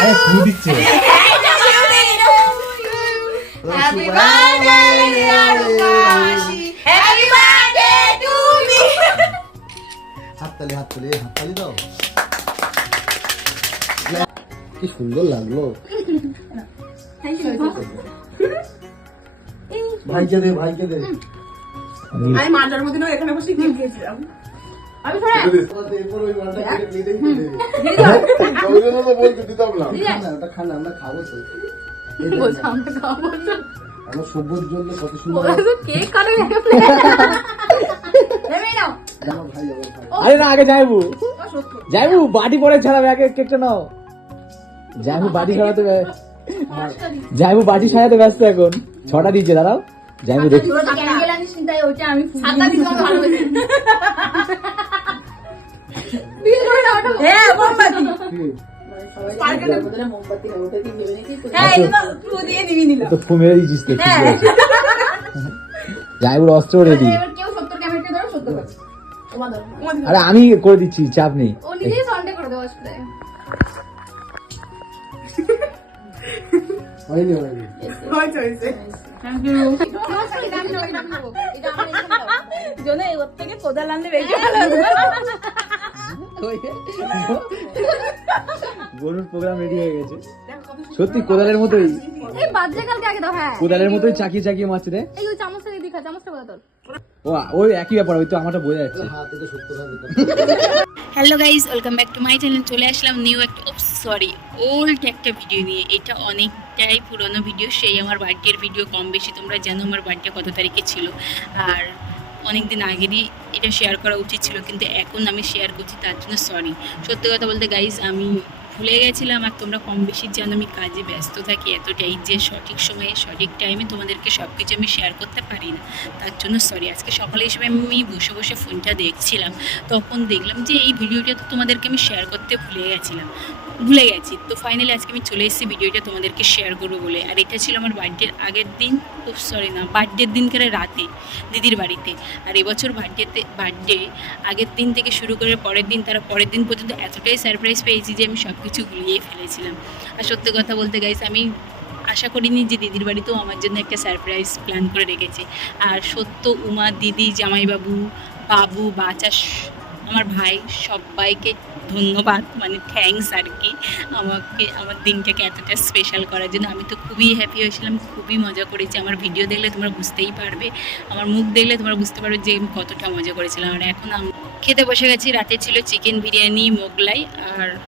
আরে ফু দিচ্ছে। Happy birthday Arukashi, happy birthday to me. হাততালি হাততালি হাততালি দাও। কি সুন্দর লাগলো। ভাইকে দে ভাইকে দে। আমি মাটার মধ্যে না এখানে বসে গিফট দিয়েছিলাম। আমি ধরে এরপর ওই মালটা কেটে প্লেটেই দিদি ওই জন্য তো বলতে দিতাম না। না ওটা খান আমরা খাবো তো। বলছো আমরা খাবো তো। আমার সভ্যর জন্য কত সুন্দর। ওরা তো কেক কাটে নেবে নাও। আমার ভাই আমার ভাই। আরে না আগে যাইবু ও সত্য। যাইবু বাড়ি পরে ছাড়াবে আগে কেকটা নাও। যাইবু বাড়ি সাজাতে যাইবু বাড়ি সাজাতে ব্যস্ত এখন। 6টা দিয়েছে দাঁড়াও। যাইবু দেখি। তোরা তো ক্যান্ডেল আনিস নি তাই ওইটা আমি সাদা দিতে আমার ভালো লাগে। বিয়ে করে দাও ওটা। হ্যাঁ মোমবাতি। পার্কের মধ্যে মোমবাতি হবে ওটা কি ভেবে নিছিস? হ্যাঁ এই তো পুরো দিয়ে নিবি নিলাম। তো ফু মেরে দিয়েছিস তো। হ্যাঁ। যাইবুর অস্ত্র রেডি। এবার কেউ 70 ক্যামেরাটা ধরো 70 করে। তোমার ধরো। আরে আমি করে দিচ্ছি চাপ নেই। ও নিজেই সন্ডে করে দেওয়া আসলে। হয়নি হয়নি। হয়েছে হয়েছে। Thank you. জন্য ওর থেকে কোদাল আনলে বেশি ভালো হতো। গরুর প্রোগ্রাম রেডি হয়ে গেছে। সত্যি কোদালের মতোই এই বাজে কালকে আগে দাও হ্যাঁ। কোদালের মতোই চাকিয়ে চাকিয়ে মারছে রে। এই ওই চামচটা দিয়ে খা চামচটা কোথা তোর? ওই একই ব্যাপার ওই তো আমারটা বোঝা যাচ্ছে। হাত থেকে 70 টাকা দিতাম। Hello guys welcome back to my channel. চলে আসলাম নিউ একটা ওল্ড একটা ভিডিও নিয়ে। এটা অনেকটাই পুরনো ভিডিও, সেই আমার বার্থডের ভিডিও। কম বেশি তোমরা জানো আমার বার্থডে কত তারিখে ছিল, আর অনেক দিন আগেরই এটা শেয়ার করা উচিত ছিল, কিন্তু এখন আমি শেয়ার করছি, তার জন্য সরি। সত্যি কথা বলতে গাইজ আমি ভুলে গেছিলাম, আর তোমরা কম বেশি জানো আমি কাজে ব্যস্ত থাকি এতটাই যে সঠিক সময়ে সঠিক টাইমে তোমাদেরকে সব কিছু আমি শেয়ার করতে পারি না, তার জন্য সরি। আজকে সকালে এসে আমি বসে বসে ফোনটা দেখছিলাম, তখন দেখলাম যে এই ভিডিওটা তো তোমাদেরকে আমি শেয়ার করতে ভুলে গেছি। তো ফাইনালি আজকে আমি চলে এসেছি ভিডিওটা তোমাদেরকে শেয়ার করবো বলে। আর এটা ছিল আমার বার্থডের আগের দিন, বার্থডের দিনকার রাতে দিদির বাড়িতে। আর এবছর বার্থডে আগের দিন থেকে শুরু করে পরের দিন পর্যন্ত এতটাই সারপ্রাইজ পেয়েছি যে আমি সব কিছু গুলিয়ে ফেলেছিলাম। আর সত্যি কথা বলতে গাইস আমি আশা করিনি যে দিদির বাড়িতেও আমার জন্য একটা সারপ্রাইজ প্ল্যান করে রেখেছে। আর সত্য, উমা, দিদি, জামাইবাবু, বাবু, বাচ্চা, আমার ভাই, সবাইকে ধন্যবাদ, মানে থ্যাঙ্কস আর কি, আমার দিনটাকে এতটা স্পেশাল করার জন্য। আমি তো খুবই হ্যাপি হয়েছিলাম, খুবই মজা করেছি। আমার ভিডিও দেখলে তোমরা বুঝতেই পারবে, আমার মুখ দেখলে তোমরা বুঝতে পারবে যে আমি কতটা মজা করেছিলাম। আর এখন আমি খেতে বসে গেছি। রাতে ছিল চিকেন বিরিয়ানি, মোগলাই আর